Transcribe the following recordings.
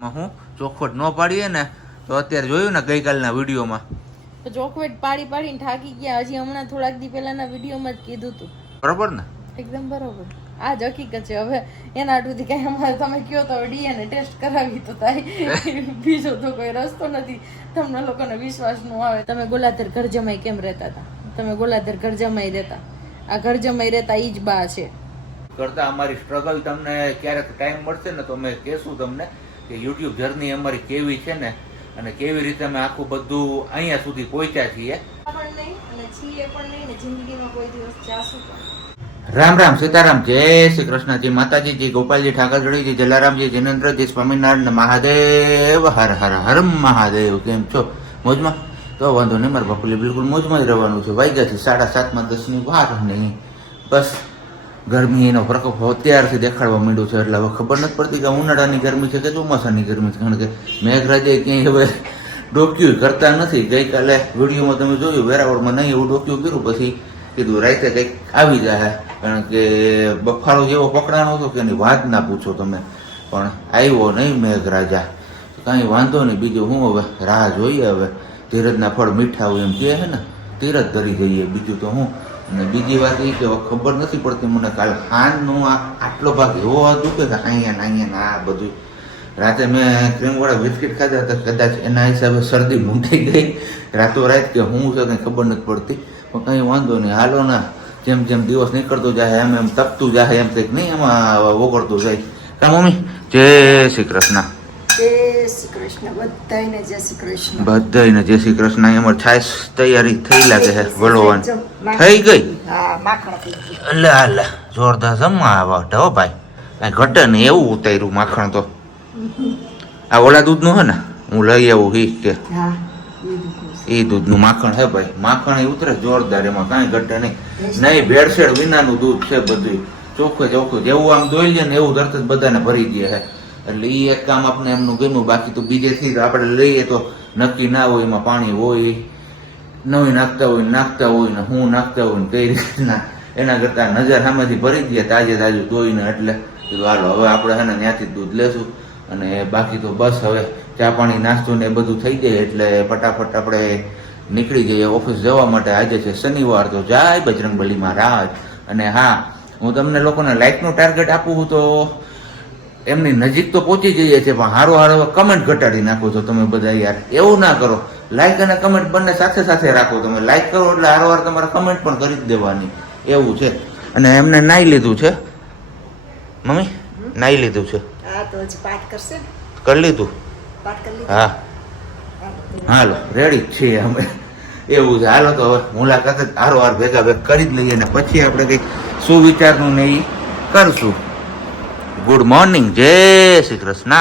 હું ચોખવટ ન પાડીએ ને તો અત્યારે જોયું ને ગઈકાલના વિડીયોમાં તો ચોખવટ પાડીને થાકી ગયા. હજી હમણાં થોડાક દી પહેલાના વિડીયોમાં જ કીધું હતું. બરોબર ને? એકદમ બરોબર. આ જ હકીકત છે. હવે એના આટુથી કઈ અમારે તમે કયો તો ડીએનએ ટેસ્ટ કરાવી તો થાય. બીજો તો કોઈ રસ્તો નથી. તમને લોકોને વિશ્વાસ ન આવે. તમે ગોલાધર ઘર જમાઈ કેમ રહેતા હતા? તમે ગોલાધર ઘર જમાઈ રહેતા. આ ઘર જમાઈ રહેતા ઈ જ બા છે. કરતા અમારી સ્ટ્રગલ તમને ક્યારેક ટાઈમ મળશે ને તો અમે કહેશું તમને કે યુટ્યુબ જર્ની અમારી કેવી છે ને અને કેવી રીતે અમે આખું બધું અહીંયા સુધી પહોંચ્યા છીએ. રામ રામ સીતારામ, જય શ્રી કૃષ્ણ, જય માતાજી, જય ગોપાલજી, ઠાકરજી, જય જલારામજી, જિનેન્દ્રજી, સ્વામિનારાયણ, મહાદેવ, હર હર હર મહાદેવ. કેમ છો? મોજમાં? તો વાંધો નહીં, મારા બાપુલી બિલકુલ મોજમાં જ રહેવાનું છે. વાગ્યા છે 7:30 વાર નહીં. બસ ગરમી એનો પ્રકોપ અત્યારથી દેખાડવા માંડ્યું છે એટલે હવે ખબર નથી પડતી કે ઉનાળાની ગરમી છે કે ચોમાસાની ગરમી છે. કારણ કે મેઘરાજે ક્યાંય હવે ડોક્યુ કરતા નથી. ગઈકાલે વિડીયોમાં તમે જોયું વેરાવળમાં નહીં એવું ડોક્યુ કર્યું, પછી કીધું રાતે કંઈક આવી જાય. કારણ કે બફારો જેવો પકડાનો હતો કે એની વાત ના પૂછો તમે, પણ આવ્યો નહીં મેઘરાજા. કાંઈ વાંધો નહીં. બીજું હું હવે રાહ જોઈએ. હવે ધીરજના ફળ મીઠા હોય એમ કહે છે ને, ધીરજ ધરી જઈએ. બીજું તો હું. અને બીજી વાત એ કે ખબર નથી પડતી મને કાલ ખાંડનો આટલો ભાગ એવો હતું કે અહીંયા આ બધું. રાતે મેં ક્રીમવાળા બિસ્કિટ ખાધા હતા, કદાચ એના હિસાબે શરદી મૂંઢાઈ ગઈ રાતોરાત કે હું છે કંઈ ખબર નથી પડતી. પણ કંઈ વાંધો નહીં, હાલો ના. જેમ જેમ દિવસ નીકળતો જાય એમ એમ તપતું જાય એમ કંઈક નહીં એમાં ઓગળતું જાય. કા મમ્મી? જય શ્રી કૃષ્ણ. જય શ્રી કૃષ્ણ. બધાયને જય શ્રી કૃષ્ણ. બધાયને જય શ્રી કૃષ્ણ. અમારે છાશ તૈયારી થઈ લાગે છે વલોવાની. થઈ ગઈ? હા, માખણ થઈ ગયું. અલ્લા અલ્લા, જોરદાર જમવા આવટ હો ભાઈ. કાંઈ ઘટે નહીં એવું ઉતાર્યું માખણ તો. આ ઓલા દૂધનું હે ને, હું લઈ આવું હી કે હા, એ દૂધનું માખણ હે ભાઈ. માખણ એ ઉતરે જોરદાર, એમાં કાંઈ ઘટે નહીં. નહીં ભેળસેળ વિનાનું દૂધ છે બધું. ચોખ્ખે ચોખ્ખું જેવું આમ દોઈ લે ને એવું તરત જ બધાને ભરી દે છે. એટલે એ એક કામ આપણે એમનું ગમ્યું. બાકી તો બીજેથી આપણે લઈએ તો નક્કી ના હોય, એમાં પાણી હોય, નવી નાખતા હોય ને હું નાખતા હોય ને કઈ રીતના. એના કરતાં નજર સામેથી ભરી દઈએ તાજે તાજું ધોઈને. એટલે કીધું હાલો હવે આપણે છે ને ત્યાંથી જ દૂધ લેશું. અને બાકી તો બસ હવે ચા પાણી નાસ્તો ને એ બધું થઈ જાય એટલે ફટાફટ આપણે નીકળી જઈએ ઓફિસ જવા માટે. આજે છે શનિવાર, તો જય બજરંગબલી મહારાજ. અને હા, હું તમને લોકોને લાઈકનું ટાર્ગેટ આપું તો એમની નજીક તો પહોંચી જઈએ છે, પણ હારો કમેન્ટ ઘટાડી નાખો છો તમે બધા. યાર એવું ના કરો. લાઈક અને કમેન્ટ બંને સાથે સાથે રાખો. તમે લાઈક કરો એટલે હારો તમારે કમેન્ટ પણ કરી જ દેવાની, એવું છે. અને એમને નાઈ લીધું છે મમ્મી, નાઈ લીધું છે. હા, તો હજી પાઠ કરશે ને? કરી લીધું? પાઠ કરી લીધું? હા, હાલો રેડી જ છીએ અમે. એવું છે. હાલો તો હવે મુલાકાત જ હારો ભેગા કરી જ લઈએ ને પછી આપણે કંઈક સુવિચારનું ને એ કરશું. ગુડ મોર્નિંગ, જય શ્રી કૃષ્ણ.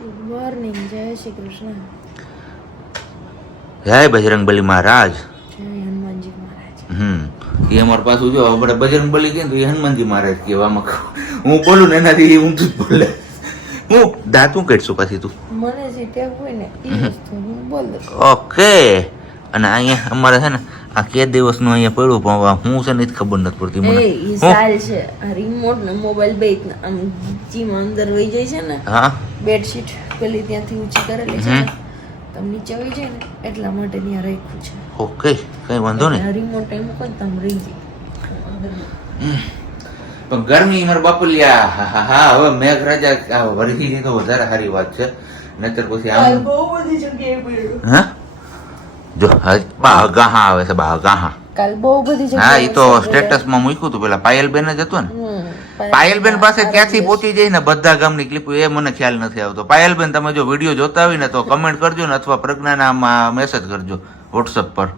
Good morning. જય શ્રી કૃષ્ણ. જય બજરંગબલી મહારાજ. જય હનુમાનજી મહારાજ. એ અમારે પાછું જો આપણે બજરંગબલી કહીએ તો એ હનુમાનજી મહારાજ કહેવામાં હું બોલું ને એનાથી ઊંધું જ બોલે. હું દાંતું કાઢશું પાછી તું. મને જે ટેવ હોય ને એ વસ્તુ હું બોલ દઉં. ઓકે. અને અહીંયા અમારે છે ને આ કે દિવસનું અહીંયા પડ્યું પણ હું છે ને જ ખબર નથી પડતી મને. ઈ સાલ છે. આ રિમોટ ને મોબાઈલ બે આમ ચીમાં અંદર વહી જાય છે ને. હા, બેડશીટ પેલી ત્યાંથી ઊંચી કરેલી છે ને, તમે નીચે વહી જાય ને એટલા માટે ત્યાં રાખ્યું છે. ઓકે, કઈ વાંધો નહીં. રિમોટ એમ કોઈ તમે રહી જાય. પણ ગરમી મારા બાપુલિયા, હા હા. હવે મેઘરાજા વરસી છે તો વધારે સારી વાત છે. નહીતર પછી આમ બહુ બધી જગ્યાએ પડ્યું. હા જો બાગાહા આવે છે, બાગાહા. કાલ બહુ બધી હા, જગ્યાએ એ તો સ્ટેટસમાં મૂક્યું હતું પેલા પાયલબેન જ હતું ને. પાયલબેન પાસે ક્યાંથી પહોંચી જાય ને બધા ગામની ક્લિપો એ મને ખ્યાલ નથી આવતો. પાયલબેન તમે જો વિડીયો જોતા હોય ને તો કમેન્ટ કરજો ને અથવા પ્રજ્ઞાના મેસેજ કરજો વોટ્સઅપ પર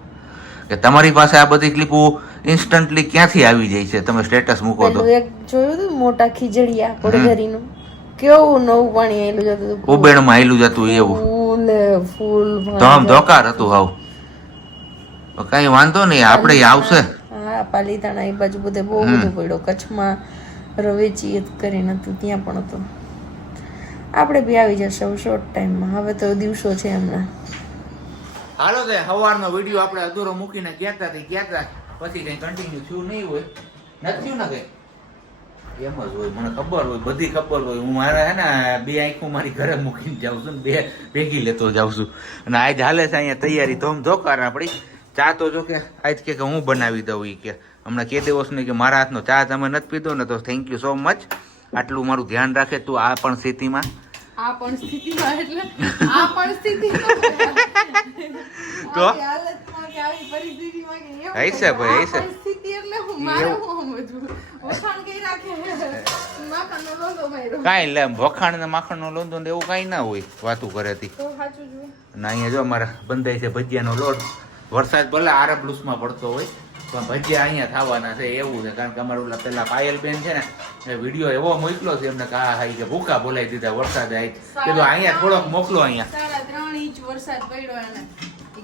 કે તમારી પાસે આ બધી ક્લિપો ઇન્સ્ટન્ટલી ક્યાંથી આવી જાય છે. તમે સ્ટેટસ મૂકો તો. એક જોયું હતું મોટા ખીજડીયા પડઘરીનું, કેવું નવું પાણી આયેલું જતું હતું. ઉબેણમાં આયલું જતું એવું ફૂલ ધમ ધોકાર હતું હાવ. કઈ વાંધો નહીં, આપણે આવશે. હા, પાલીતાણા એ બાજુ બધે બહુ બધું પડ્યો. કચ્છમાં રવેચી કરીને હતું, ત્યાં પણ હતું. આપણે બી આવી જશે શોર્ટ ટાઈમમાં. હવે તો દિવસો છે હમણાં. હાલો તે સવારનો વિડીયો આપણે અધૂરો મૂકીને ગયા હતા પછી કઈ કન્ટિન્યુ થયું નહીં હોય. નથી થયું ને કઈ એમ જ હોય, મને ખબર હોય, બધી ખબર હોય. હું મારા હે ને બે આંખો મારી ઘરે મૂકીને જાઉં છું ને બે ભેગી લેતો જાઉં છું. અને આજ હાલે છે અહીંયા તૈયારી તો આમ જોકાર આપણી ચા તો જો કે આજ કે હું બનાવી દઉં એ કે હમણાં કે દિવસની કે મારા હાથનો ચા તમે નથી પીધો ને તો થેન્ક યુ સો મચ. આટલું મારું ધ્યાન રાખે તું આ પણ સ્થિતિમાં. આ પણ સ્થિતિમાં એટલે આ પણ સ્થિતિમાં તો આવી હાલતમાં કે આવી પરિસ્થિતિમાં કે એમ હશે ભાઈ, આ હશે. પરિસ્થિતિ એટલે હું મારે હું સમજવું વખાણ કઈ રાખે માખણનો લોંદો માર્યો કાંઈ લે વખાણ ને માખણનો લોંદો ને એવું કાંઈ ના હોય વાતું કરે તી. તો સાચું જોઈએ. અને અહીંયા જો અમારા બંધાય છે ભજીયાનો લોટ. વરસાદ ભલે આરબલુસમાં પડતો હોય પણ ભજીયા અહીંયા થવાના છે એવું છે. કારણ કે અમારું ઓલા પેલા પાયલબેન છે ને એ વિડીયો એવો મોકલો છે એમને કહા હાઈ કે ભૂકા બોલાવી દીધા વરસાદ આવી કીધું અહીંયા થોડોક મોકલો અહીંયા 3.5 ઇંચ વરસાદ પડ્યો એને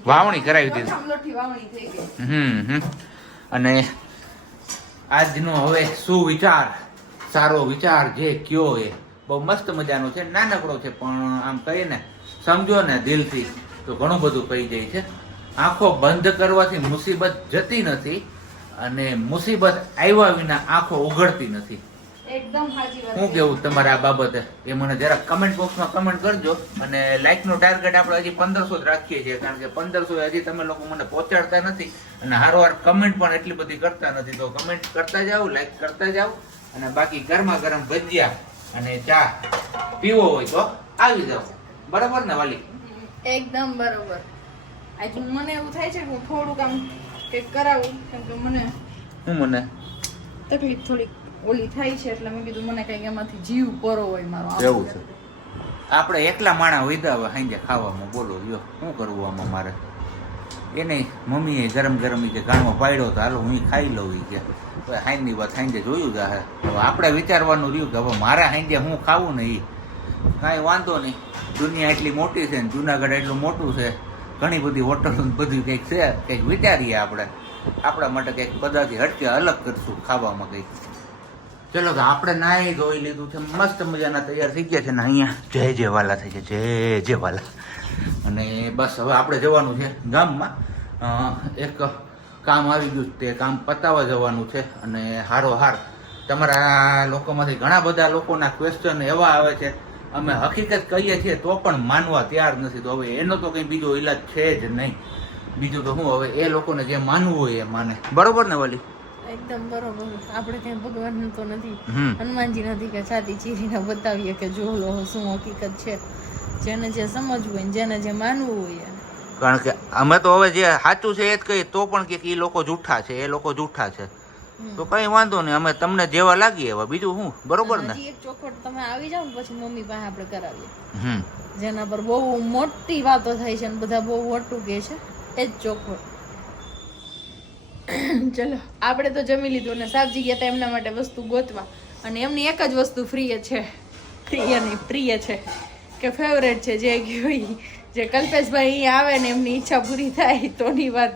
વાવણી કરાવી દીધી. લોઠી વાવણી થઈ ગઈ. અને આજનો હવે સુવિચાર સારો વિચાર જે કયો એ બહુ મસ્ત મજાનો છે. નાનકડો છે પણ આમ કહીએ ને સમજો ને દિલથી તો ઘણું બધું કહી જાય છે. આંખો બંધ કરવાથી મુસીબત જતી નથી અને મુસીબત આવ્યા વિના આંખો ઉઘડતી નથી. એકદમ સાચી વાત. શું કેવું તમારે આ બાબતે એ મને જરા કમેન્ટ બોક્સમાં કમેન્ટ કરજો. અને લાઈકનો ટાર્ગેટ આપણે હજી 1500 જ રાખીએ છીએ કારણ કે 1500 હજી તમે લોકો મને પહોંચાડતા નથી અને હારોહાર કમેન્ટ પણ એટલી બધી કરતા નથી. તો કમેન્ટ કરતા જાઓ, લાઈક કરતા જાઓ અને બાકી ગરમા ગરમ ભજીયા અને ચા પીવો હોય તો આવી જાઓ. બરાબર ને વાલી? એકદમ બરોબર. આજે મને એવું થાય છે કે હું થોડુંક આમ કંઈક કરાવું કેમ કે મને મને તકલીફ થોડીક ઓલી થાય છે એટલે મેં કીધું મને કંઈક એમાંથી જીવ પરો હોય મારો. એવું છે. આપણે એકલા માણા હોય હવે સાંજે ખાવામાં બોલો લ્યો શું કરવું આમાં મારે? એને મમ્મીએ ગરમ ગરમ કે ગાણમાં પાડ્યો તો હાલો હું ખાઈ લઉં કે હવે હાઈની વાત સાંજે જોયું જ હે. હવે આપણે વિચારવાનું રહ્યું કે હવે મારા સાંજે હું ખાવું ને એ કાંઈ વાંધો નહીં. દુનિયા એટલી મોટી છે ને જુનાગઢ એટલું મોટું છે, ઘણી બધી હોટલો બધું કંઈક છે. કંઈક વિચારીએ આપણે આપણા માટે કંઈક બધાથી હટકે અલગ કરશું ખાવામાં કંઈક. ચલો તો આપણે નાહી ધોઈ લીધું છે, મસ્ત મજાના તૈયાર થઈ ગયા છે ને અહીંયા જય જય વાલા થઈ ગયા, જય જય વાલા. અને બસ હવે આપણે જવાનું છે ગામમાં. એક કામ આવી ગયું તે કામ પતાવવા જવાનું છે. અને હારોહાર તમારા લોકોમાંથી ઘણા બધા લોકોના ક્વેશ્ચન એવા આવે છે અમે હકીકત કહીએ છીએ તો પણ માનવા તૈયાર નથી. તો હવે એનો તો કંઈ બીજો ઈલાજ છે જ નહીં. બીજું તો હું હવે એ લોકોને જે માનવું હોય એ માને. બરોબર ને વાલી? એકદમ બરોબર. આપણે કઈ ભગવાન તો નથી, હનુમાનજી નથી કે છાતી ચીરીને બતાવીએ કે જો લો શું હકીકત છે. જેને જે સમજવું હોય જેને જે માનવું હોય. કારણ કે અમે તો હવે જે સાચું છે એ જ કહીએ તો પણ કે એ લોકો જૂઠા છે, એ લોકો જૂઠા છે તો કઈ વાંધો નહીં. અમે તમને જેવા લાગીએ એવા, બીજું શું? બરોબર ને? એક ચોખવટ તમે આવી જાવ ને પછી મમ્મી પાસે આપણે કરાવીએ જેના પર બહુ મોટી વાતો થાય છે અને બધા બહુ મોટું કહે છે એ જ ચોખવટ. ચલો આપણે તો જમી લીધું અને સાબજી ગયા હતા એમના માટે વસ્તુ ગોતવા અને એમની એક જ વસ્તુ પ્રિય છે કે ફેવરેટ છે જે ગયું જે કલ્પેશભાઈ અહીં આવે ને એમની ઈચ્છા પૂરી થાય તોની વાત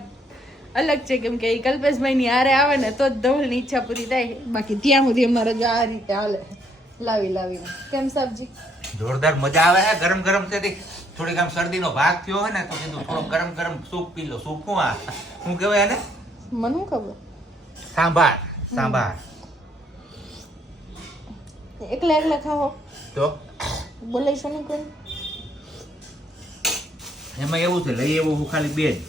અલગ છે. કેમ કે એ કલ્પેશભાઈની હારે આવે ને તો જ ધવલની ઈચ્છા પૂરી થાય. બાકી ત્યાં સુધી અમારે આ રીતે હાલે લાવીને. કેમ સાબજી? જોરદાર મજા આવે છે. ગરમ ગરમ છે થોડીક આમ શરદીનો ભાગ થયો હોય ને તો કીધું થોડો ગરમ ગરમ સૂપ પી લો. સૂપ શું કહેવાય એને? મને ખબર. સાંભાર. એકલા ખાઓ તો બોલાઈશો નહીં કોઈ? એમાં એવું છે લઈ એવું હું ખાલી બે જ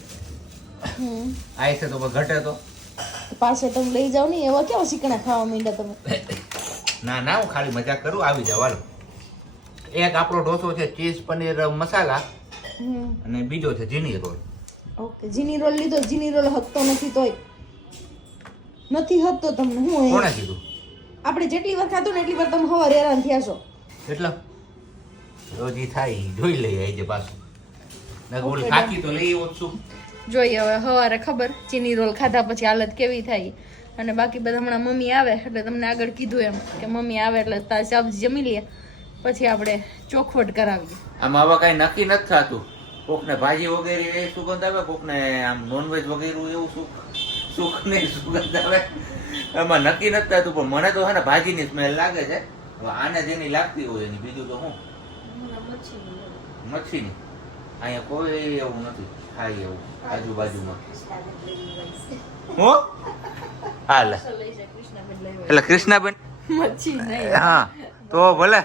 આ છે તો ઘટે તો પાસે તમે લઈ જાવ ને એવા કેવા શીકણા ખાવા માંડ્યા તમે? ના હું ખાલી મજાક કરું. આવી જાવ હાલો. એક આપણો ઢોસો છે ચીઝ પનીર મસાલા અને બીજો છે જીની રોલ. ઓકે જીની રોલ લીધો. જીની રોલ હકતો નથી તોય નથી હકતો તમને હું કોણે કીધું? આપણે જેટલી વાર ખાધું ને એટલી વાર તમે હવાર હેરાન થયા છો. એટલે રોજ ઈ થાય જોઈ લઈએ આજે પાછું. ઓલી ખાકી તો લઈ આવ્યો છું. જોઈએ હવે સવારે ખબર ચીની રોલ ખાધા પછી હાલત કેવી થાય. અને બાકી બધા હમણાં મમ્મી આવે એટલે તમને આગળ કીધું એમ કે મમ્મી આવે એટલે સબ્જી જમી લઈએ પછી આપણે ચોખવટ કરાવીએ. આમાં આવા કઈ નક્કી નથી થતું. કોકને ભાજી વગેરે એ સુગંધ આવે, કોકને આમ નોનવેજ વગેરે એવું સુખ નહીં સુગંધ આવે. એમાં નક્કી નથી થતું પણ મને તો હે ને ભાજીની સ્મેલ લાગે છે. હવે આને જેની લાગતી હોય એની. બીજું તો શું મચ્છીની અહીંયા કોઈ એવું નથી ખાય એવું આજુબાજુમાં. હું હાલે એટલે કૃષ્ણાબેન મચ્છી નહીં. હા તો ભલે.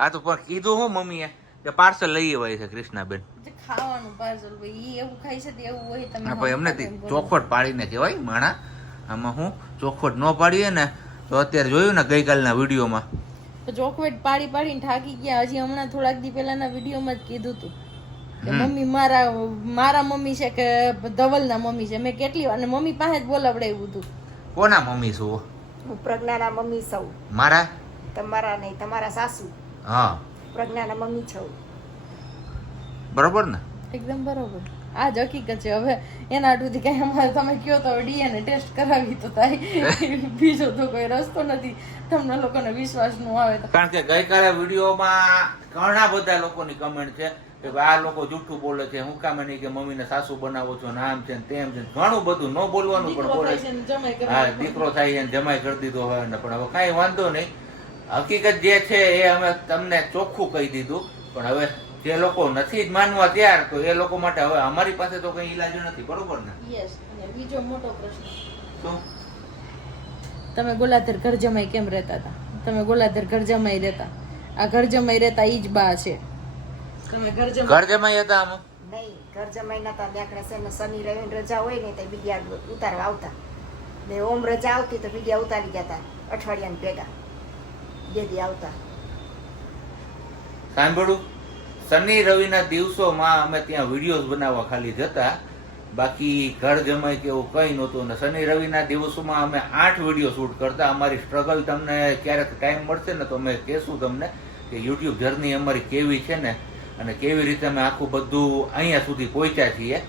આ તો પણ કીધું હું મમ્મીએ કે પાર્સલ લઈ આવ્યા છે કૃષ્ણાબેન. જે ખાવાનું પાર્સલ ભાઈ ઈ એવું ખાઈ છે તે એવું હોય તમે હા ભાઈ અમને ચોખવટ પાડીને કહેવાય માણા. આમાં હું ચોખવટ ન પાડીએ ને તો અત્યારે જોયું ને ગઈકાલના વિડીયોમાં તો ચોકવેટ પાડી પાડીને થાકી ગયા. હજી હમણાં થોડાક દી પહેલાના વિડીયોમાં જ કીધું હતું કે મમ્મી મારા મમ્મી છે કે ધવલના મમ્મી છે. મેં કેટલી વાર અને મમ્મી પાસે જ બોલાવડાવ્યું હતું. કોના મમ્મી છું? હું પ્રજ્ઞાના મમ્મી છું. મારા? તમારા નહીં, તમારા સાસુ. હા પ્રજ્ઞાના મમ્મી છું. બરોબર ને? એકદમ બરોબર. આ જ હકીકત છે. હવે એના આટુથી કઈ અમારે તમે કયો તો ડીએનએ ટેસ્ટ કરાવી તો થાય. બીજો તો કોઈ રસ્તો નથી. તમને લોકોને વિશ્વાસ નું આવે તો. કારણ કે ગઈકાલે વિડીયોમાં ઘણા બધા લોકોની કમેન્ટ છે કે ભાઈ આ લોકો જૂઠું બોલે છે, હું કામ નહીં કે મમ્મીને સાસુ બનાવો છો, નામ છે ને તેમ છે, ઘણું બધું ન બોલવાનું પણ બોલે છે. હા દીકરો થાય છે ને જમાઈ કરી દીધો હોય ને, પણ હવે કાંઈ વાંધો નહીં. હકીકત જે છે એ અમે તમને ચોખ્ખું કહી દીધું. પણ હવે જે લોકો નથી જ માનવા તૈયાર તો એ લોકો માટે હવે અમારી પાસે તો કઈ ઈલાજ નથી. બરોબર ને? યસ. અને બીજો મોટો પ્રશ્ન, શું તમે ગોલાધર ઘર જમાઈ કેમ રહેતા હતા? તમે ગોલાધર ઘર જમાઈ રહેતા, આ ઘર જમાઈ રહેતા ઈ જ બા છે. તમે ઘર જમાઈ ઘર જમાઈ હતા આમાં? નહીં, ઘર જમાઈ નતા. ત્યાં છે ને શનિ રવિ રજા હોય ને તો બીડિયા ઉતારવા આવતા. ને ઓમ રજા આવતી તો બીડિયા ઉતારી જતા અઠવાડિયાની ભેગા. બે દી આવતા. સાંભળું, શનિ રવિના દિવસોમાં અમે ત્યાં વિડીયોઝ બનાવવા ખાલી જતા, બાકી ઘર જમાઈ કે એવું કંઈ નહોતું. અને શનિ રવિના દિવસોમાં અમે 8 વિડીયો શૂટ કરતા. અમારી સ્ટ્રગલ તમને ક્યારેક ટાઈમ મળશે ને તો અમે કહેશું તમને કે યુટ્યુબ જર્ની અમારી કેવી છે ને, અને કેવી રીતે અમે આખું બધું અહીંયા સુધી પહોંચ્યા છીએ.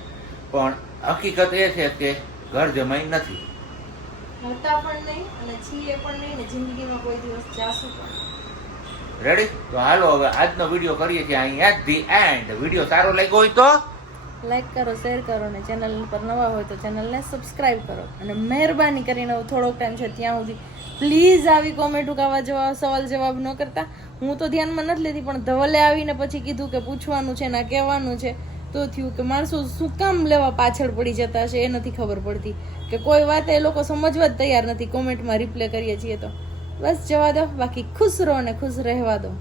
પણ હકીકત એ છે કે ઘર જમાઈ નથી. હતા પણ નહીં અને છીએ પણ નહીં ને જિંદગીમાં કોઈ દિવસ જાશું પણ. રેડી? તો હાલો હવે આજનો વિડીયો કરીએ છીએ અહીંયા ધી એન્ડ. વિડીયો સારો લાગ્યો હોય તો લાઈક કરો, શેર કરો ને ચેનલ પર નવા હોય તો ચેનલને સબસ્ક્રાઇબ કરો. અને મહેરબાની કરીને થોડોક ટાઈમ છે ત્યાં સુધી પ્લીઝ આવી કોમેન્ટ આવા જવાબ સવાલ જવાબ ન કરતા. હું તો ધ્યાનમાં નથી લેતી પણ ધવલે આવીને પછી કીધું કે પૂછવાનું છે ને કહેવાનું છે તો થયું કે માણસો શું કામ લેવા પાછળ પડી જતા છે એ નથી ખબર પડતી કે કોઈ વાત એ લોકો સમજવા જ તૈયાર નથી. કોમેન્ટમાં રિપ્લે કરીએ છીએ તો બસ જવા દો. બાકી ખુશ રહો ને ખુશ રહેવા દો.